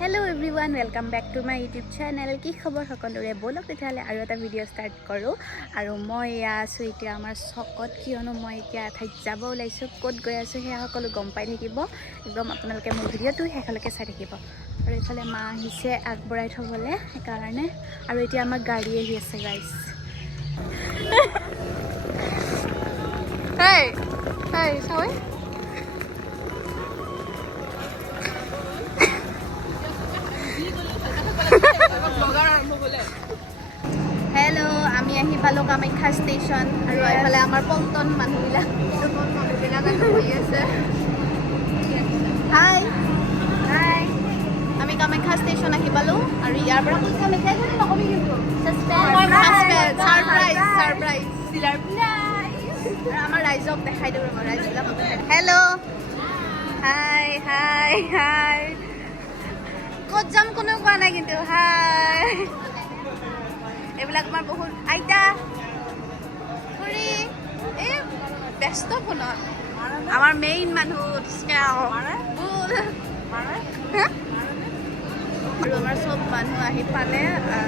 Hello everyone, welcome back to my YouTube channel. কি খবৰ সকলোৰে বলক তেতিয়ালে আৰু এটা ভিডিও ষ্টাৰ্ট কৰো আৰু মই আছো এতিয়া আমাৰ চকত কিয়নো মই এতিয়া ঠাইত যাব ওলাইছো ক'ত গৈ আছো হে সকলো গম পাই থাকিব একদম আপোনালোকে মোৰ ভিডিওটো শেষলৈকে চাই থাকিব আৰু ইফালে মা আহিছে আগবঢ়াই থবলে সেইকাৰণে আৰু এতিয়া আমাৰ গাড়ী আহি আছে guys Hey hey sorry Hello, আমি আহি পালো কামাখ্যা ষ্টেচন আৰু এইফালে আমাৰ পল্টন মানুহবিলাক বহি আছে হাই হাই আমি কামাখ্যা ষ্টেচন আহি পালো আৰু ইয়াৰ পৰা কামাখ্যা গ'লে নকবি কিন্তু সাৰপ্ৰাইজ আৰু আমাৰ ৰাইজক দেখাই দিওঁ ৰ'ব ৰাইজবিলাক হেল্ল' হাই হাই হাই ক'ত যাম কোনেও কোৱা নাই কিন্তু হাই এইবিলাক আমাৰ বহুত আইতা খুৰী এই ব্যস্ত ফোনত আমাৰ মেইন মানুহ আৰু আমাৰ চব মানুহ আহি পালে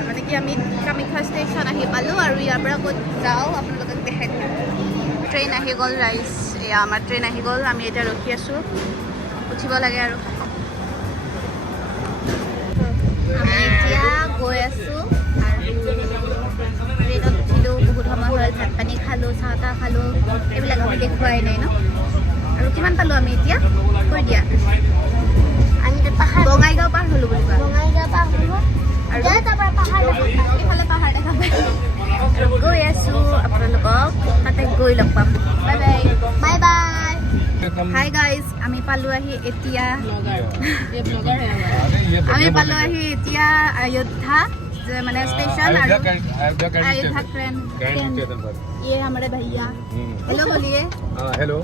মানে কি আমি কামাখ্যা ষ্টেচন আহি পালোঁ আৰু ইয়াৰ পৰা ক'ত যাওঁ আপোনালোকক দেখাই দিম ট্ৰেইন আহি গ'ল ৰাইজ এয়া আমাৰ ট্ৰেইন আহি গ'ল আমি এতিয়া ৰখি আছোঁ উঠিব লাগে আৰু আমি এতিয়া গৈ আছোঁ ট্ৰেইনত উঠিলোঁ বহুত সময় হ'ল ভাত পানী খালোঁ চাহ তাহ খালোঁ এইবিলাক আমি দেখুৱাই নাই ন আৰু কিমান পালোঁ আমি এতিয়া কৈ দিয়া বঙাইগাঁও পাৰ হ'লোঁ বুলি কোৱা বঙাইগাঁও পাৰ হ'লোঁ আৰু এইফালে পাহাৰ দেখা পাই আৰু গৈ আছোঁ আপোনালোকক তাতে গৈ লগ পাম bye bye bye bye hi guys আমি পালোঁ আহি এতিয়া আমি পালোঁ আহি এতিয়া अयोध्या মানে স্টেशन আৰু अयोध्या ट्रेन ये हमारे भैया हेलो बोलिए हेलो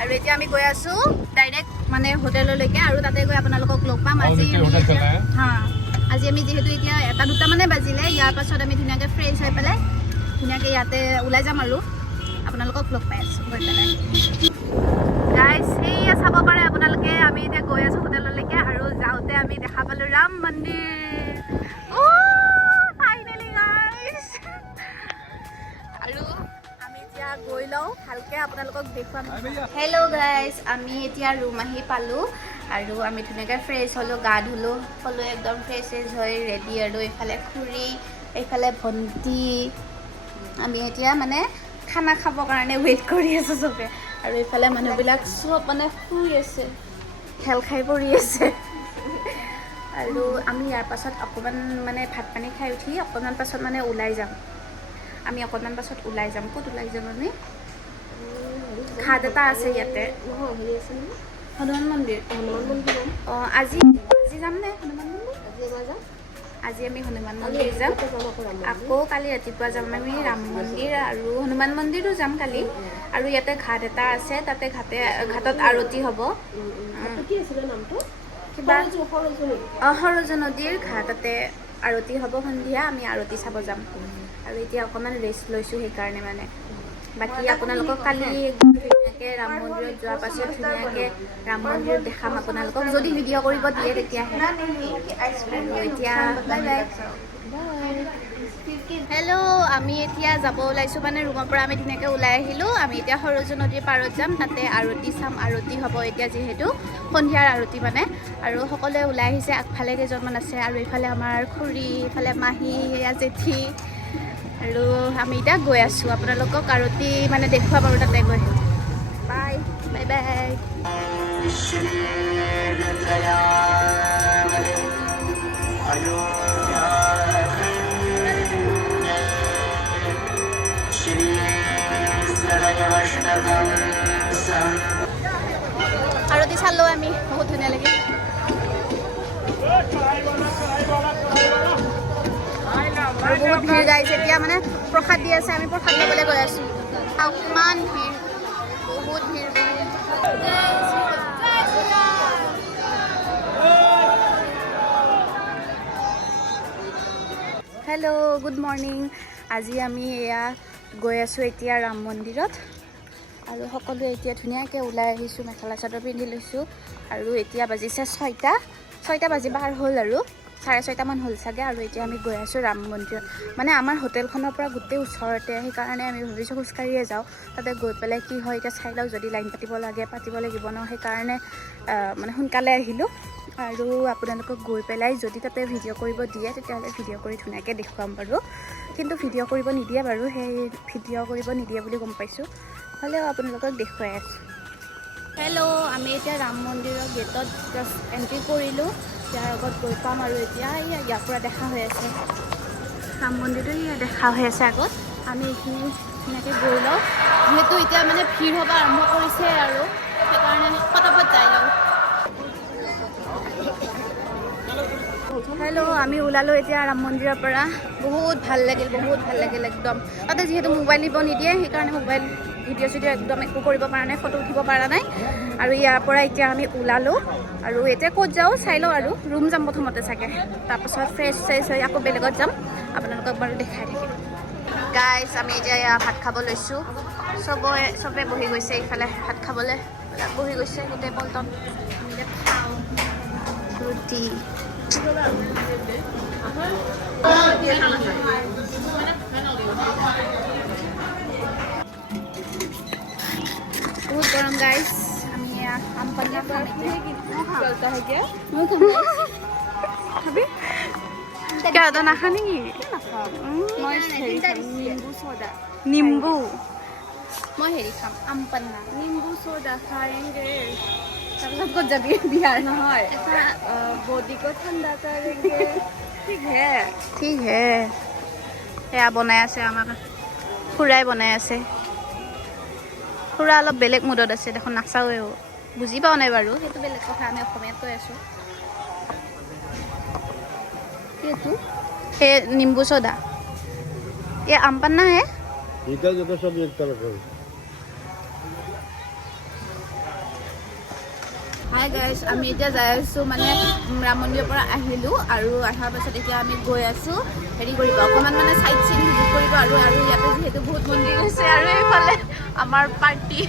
আৰু এতিয়া আমি গৈ আছোঁ ডাইৰেক্ট মানে হোটেললৈকে আৰু তাতে গৈ আপোনালোকক লগ পাম আজি আমি যিহেতু এতিয়া 1-2 মানে বাজিলে ইয়াৰ পাছত আমি ধুনীয়াকৈ ফ্ৰেছ হৈ পেলাই ধুনীয়াকৈ ইয়াতে ওলাই যাম আৰু আপোনালোকক লগ পাই আছোঁ গৈ পেলাই গাইজ সেয়া চাব পাৰে আপোনালোকে আমি এতিয়া গৈ আছোঁ হোটেললৈকে আৰু যাওঁতে আমি দেখা পালোঁ ৰাম মন্দিৰ ফাইনেলি গাইজ আৰু আমি এতিয়া গৈ লওঁ ভালকৈ আপোনালোকক দেখুৱাম হেল্ল' গাইজ আমি এতিয়া ৰুম আহি পালোঁ আৰু আমি ধুনীয়াকৈ ফ্ৰেছ হ'লোঁ গা ধুলোঁ সকলোৱে একদম ফ্ৰেছ হৈ ৰেডি আৰু এইফালে খুৰী এইফালে ভণ্টি আমি এতিয়া মানে খানা খাবৰ কাৰণে ৱেইট কৰি আছোঁ চবে আৰু এইফালে মানুহবিলাক চব মানে শুই আছে খেল খাই পৰি আছে আৰু আমি ইয়াৰ পাছত অকণমান মানে ভাত পানী খাই উঠি অকণমান পাছত মানে ওলাই যাম আমি অকণমান পাছত ওলাই যাম ক'ত ওলাই যাম আমি ঘাট এটা আছে ইয়াতে হনুমান মন্দিৰ অঁ আজি যাম নে হনুমান মন্দিৰ আজি আমি হনুমান মন্দিৰ যাম আকৌ কালি ৰাতিপুৱা যাম আমি ৰাম মন্দিৰ আৰু হনুমান মন্দিৰো যাম কালি আৰু ইয়াতে ঘাট এটা আছে তাতে ঘাটত আৰতি হ'ব কিবা সৰজ নদীৰ ঘাটতে আৰতি হ'ব সন্ধিয়া আমি আৰতি চাব যাম আৰু এতিয়া অকণমান ৰেষ্ট লৈছোঁ সেইকাৰণে মানে বাকী আপোনালোকক কালি ধুনীয়াকৈ ৰাম মন্দিৰত যোৱাৰ পাছত ধুনীয়াকৈ ৰাম মন্দিৰত দেখাম আপোনালোকক যদি ভিডিঅ' কৰিব দিয়ে তেতিয়াহে আৰু এতিয়া বাই বাই হেল্ল' আমি এতিয়া যাব ওলাইছোঁ মানে ৰুমৰ পৰা আমি ধুনীয়াকৈ ওলাই আহিলোঁ আমি এতিয়া সৰজ নদীৰ পাৰত যাম তাতে আৰতি চাম আৰতি হ'ব এতিয়া যিহেতু সন্ধিয়াৰ আৰতি মানে আৰু সকলোৱে ওলাই আহিছে আগফালে কেইজনমান আছে আৰু এইফালে আমাৰ খুৰী এইফালে মাহী এয়া জেঠী আৰু আমি এতিয়া গৈ আছোঁ আপোনালোকক আৰতি মানে দেখুৱাম আৰু তাতে গৈ বাই বাই বাই আৰতি চালোঁ আমি বহুত ধুনীয়া লাগে আৰু বহুত ভিৰ গাইছে এতিয়া মানে প্ৰসাদ দি আছে আমি প্ৰসাদ ল'বলৈ গৈ আছোঁ ইমান ভিৰ বহুত ভিৰ হেল্ল' গুড মৰ্ণিং আজি আমি এয়া গৈ আছোঁ এতিয়া ৰাম মন্দিৰত আৰু সকলোৱে এতিয়া ধুনীয়াকৈ ওলাই আহিছোঁ, মেখেলা চাদৰ পিন্ধি লৈছোঁ। আৰু এতিয়া বাজিছে 6টা বাজি পাৰ হ'ল আৰু 6:30 মান হ'ল চাগে। আৰু এতিয়া আমি গৈ আছোঁ ৰাম মন্দিৰত। মানে আমাৰ হোটেলখনৰ পৰা গোটেই ওচৰতে, সেইকাৰণে আমি ভাবিছোঁ খোজকাঢ়িয়ে যাওঁ। তাতে গৈ পেলাই কি হয় এতিয়া চাই লওঁ, যদি লাইন পাতিব লাগিব ন, সেইকাৰণে মানে সোনকালে আহিলোঁ। আৰু আপোনালোকক গৈ পেলাই যদি তাতে ভিডিঅ' কৰিব দিয়ে তেতিয়াহ'লে ভিডিঅ' কৰি ধুনীয়াকৈ দেখুৱাম বাৰু। কিন্তু ভিডিঅ' কৰিব নিদিয়ে বাৰু, সেই ভিডিঅ' কৰিব নিদিয়ে বুলি গম পাইছোঁ, হ'লেও আপোনালোকক দেখুৱাই আছোঁ। হেল্ল', আমি এতিয়া ৰাম মন্দিৰৰ গেটত জাষ্ট এণ্ট্ৰি কৰিলোঁ। ইয়াৰ আগত গৈ পাম আৰু এতিয়া ইয়াৰ পৰা দেখা হৈ আছে ৰাম মন্দিৰটো, দেখা হৈ আছে আগত। আমি এইখিনি ধুনীয়াকৈ গৈ লওঁ, যিহেতু এতিয়া মানে ভিৰ হ'ব আৰম্ভ কৰিছে আৰু সেইকাৰণে ফটাফট যাই লওঁ। হেল্ল', আমি ওলালোঁ এতিয়া ৰাম মন্দিৰৰ পৰা। বহুত ভাল লাগিল একদম। তাতে যিহেতু মোবাইল নিব নিদিয়ে, সেইকাৰণে মোবাইল ভিডিঅ' চিডিঅ' একদম একো কৰিব পৰা নাই, ফটো উঠিব পৰা নাই। আৰু ইয়াৰ পৰা এতিয়া আমি ওলালোঁ আৰু এতিয়া ক'ত যাওঁ চাই লওঁ। আৰু ৰুম যাম প্ৰথমতে চাগে, তাৰপাছত ফ্ৰেছ হৈ আকৌ বেলেগত যাম, আপোনালোকক বাৰু দেখাই থাকিম। গাইজ, আমি এতিয়া ভাত খাব লৈছোঁ। চবে বহি গৈছে ইফালে ভাত খাবলৈ, বহি গৈছে গোটেই পল্টন। আমি এতিয়া খাওঁ ৰুটি। বহুত গৰম গাইজ। আমি আম পান্না খাম এতিয়া। নাখা নেকি? নিম্বু। মই হেৰি খাম, আম পান্না। নিম্বু চ'ডা খাएংগে। তাৰপিছত ক'ত যাবি? বিহাৰ নহয়, বডি কো ঠাণ্ডা কৰেংগে। ঠিক হে। সেয়া বনাই আছে, আমাক খুৰাই বনাই আছে। খুৰা অলপ বেলেগ মুডত আছে দেখোন, নাচাৱেও। বুজি পাওঁ নাই বাৰু, সেইটো বেলেগ কথা। আমি অসমীয়াত কৈ আছোঁ। ये नींबू सोडा, ये आम पन्ना है। सब एक तरफ है। হাই গাইজ, আমি এতিয়া যাই আছোঁ মানে ৰাম মন্দিৰৰ পৰা আহিলোঁ। আৰু অহাৰ পাছত এতিয়া আমি গৈ আছোঁ হেৰি কৰিব, অকণমান মানে চাইট চিন ভিজিট কৰিব। আৰু ইয়াতে যিহেতু বহুত মন্দিৰ আছে, আৰু এইফালে আমাৰ পাৰ্টি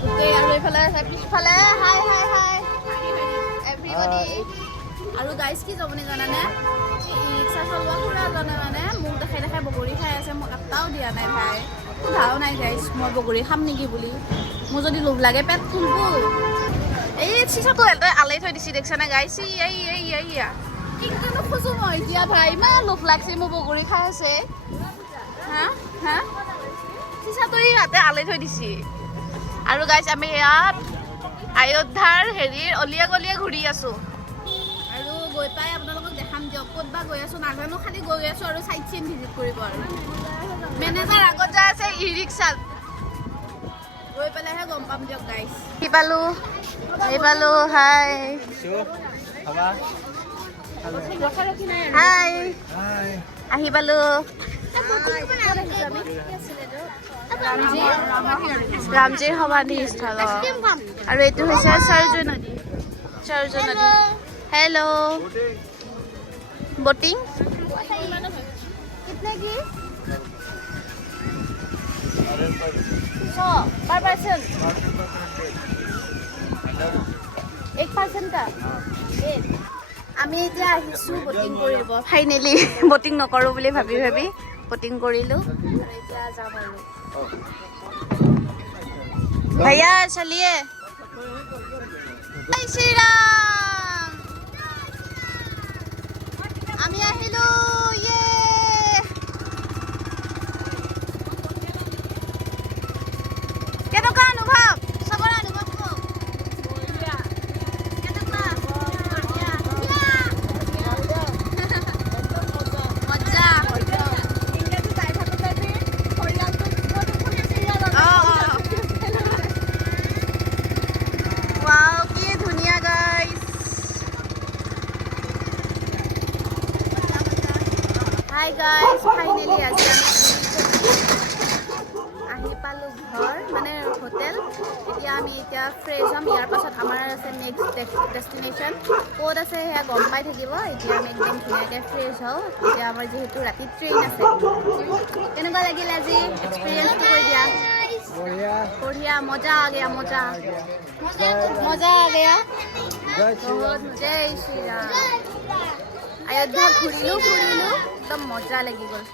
গোটেই, আৰু এইফালে পিছফালে হাই এভৰিবডি। আৰু গাইজ কি আপুনি জানানে, ৰিক্সা চলোৱা খুৰাজনে মানে মোক দেখাই বগৰী খাই আছে। মোক এটাও দিয়া নাই ভাই, সোধাও নাই গাইজ মই বগৰী খাম নেকি বুলি। মোৰ যদি লোভ লাগে পেট ফুলব। এই চিচাটো আলাই থৈ দিছি দেখছানে গাইজ। কিন্তু নোখোজো মই এতিয়া ভাই, ইমান লোভ লাগছে। মোৰ বগৰী খাই আছে। হা চিচাটো ইয়াতে আলাই থৈ দিছি। আৰু গাইজ আমি ইয়াত অযোধ্যাৰ হেৰিৰ অলিয়ে গলিয়ে ঘূৰি আছোঁ। আৰু গৈ পাই আপোনালোকক দেখাম দিয়ক, ক'ত বা গৈ আছোঁ নাজানো, খালি গৈ আছোঁ আৰু চাইট চিন ভিজিট কৰিব। আৰু মেনেজাৰ আগত যাই আছে ই ৰিক্সাত, গৈ পেলাইহে গম পাম দিয়ক গাইজ। আহি পালোঁ হাই আহি পালোঁ। ৰামজীৰ সমাধিস্থল। আৰু এইটো হৈছে সৰজু নদী। हेलो बोटिंग कितने की 100 पर पर्सन, 1% का। আমি এতিয়া আহিছোঁ বটিং কৰিব। ফাইনেলি বটিং নকৰোঁ বুলি ভাবি বটিং কৰিলোঁ। আৰু এতিয়া যাম আৰু भैया चलिए। जय श्री राम। আমি আহিলো। কেনেকুৱা অনুভৱ? চবৰে অনুভৱ কওক। Hi guys, finally আজি আহি পালোঁ ঘৰ, মানে হোটেল। এতিয়া আমি ফ্ৰেছ হ'ম। ইয়াৰ পাছত আমাৰ আছে নেক্সট ডেষ্টিনেশ্যন। ক'ত আছে সেয়া গম পাই থাকিব। এতিয়া আমি একদম ধুনীয়াকৈ ফ্ৰেছ হওঁ। এতিয়া আমাৰ যিহেতু ৰাতি ট্ৰেইন আছে। কেনেকুৱা লাগিল আজি এক্সপিৰিয়েঞ্চটো কৈ দিয়া। बढ़िया बढ़िया मजा आ गया मजा मजा आ गया बहुत जय श्री राम अयोध्या घूरिलु एकदम मजा लगी गल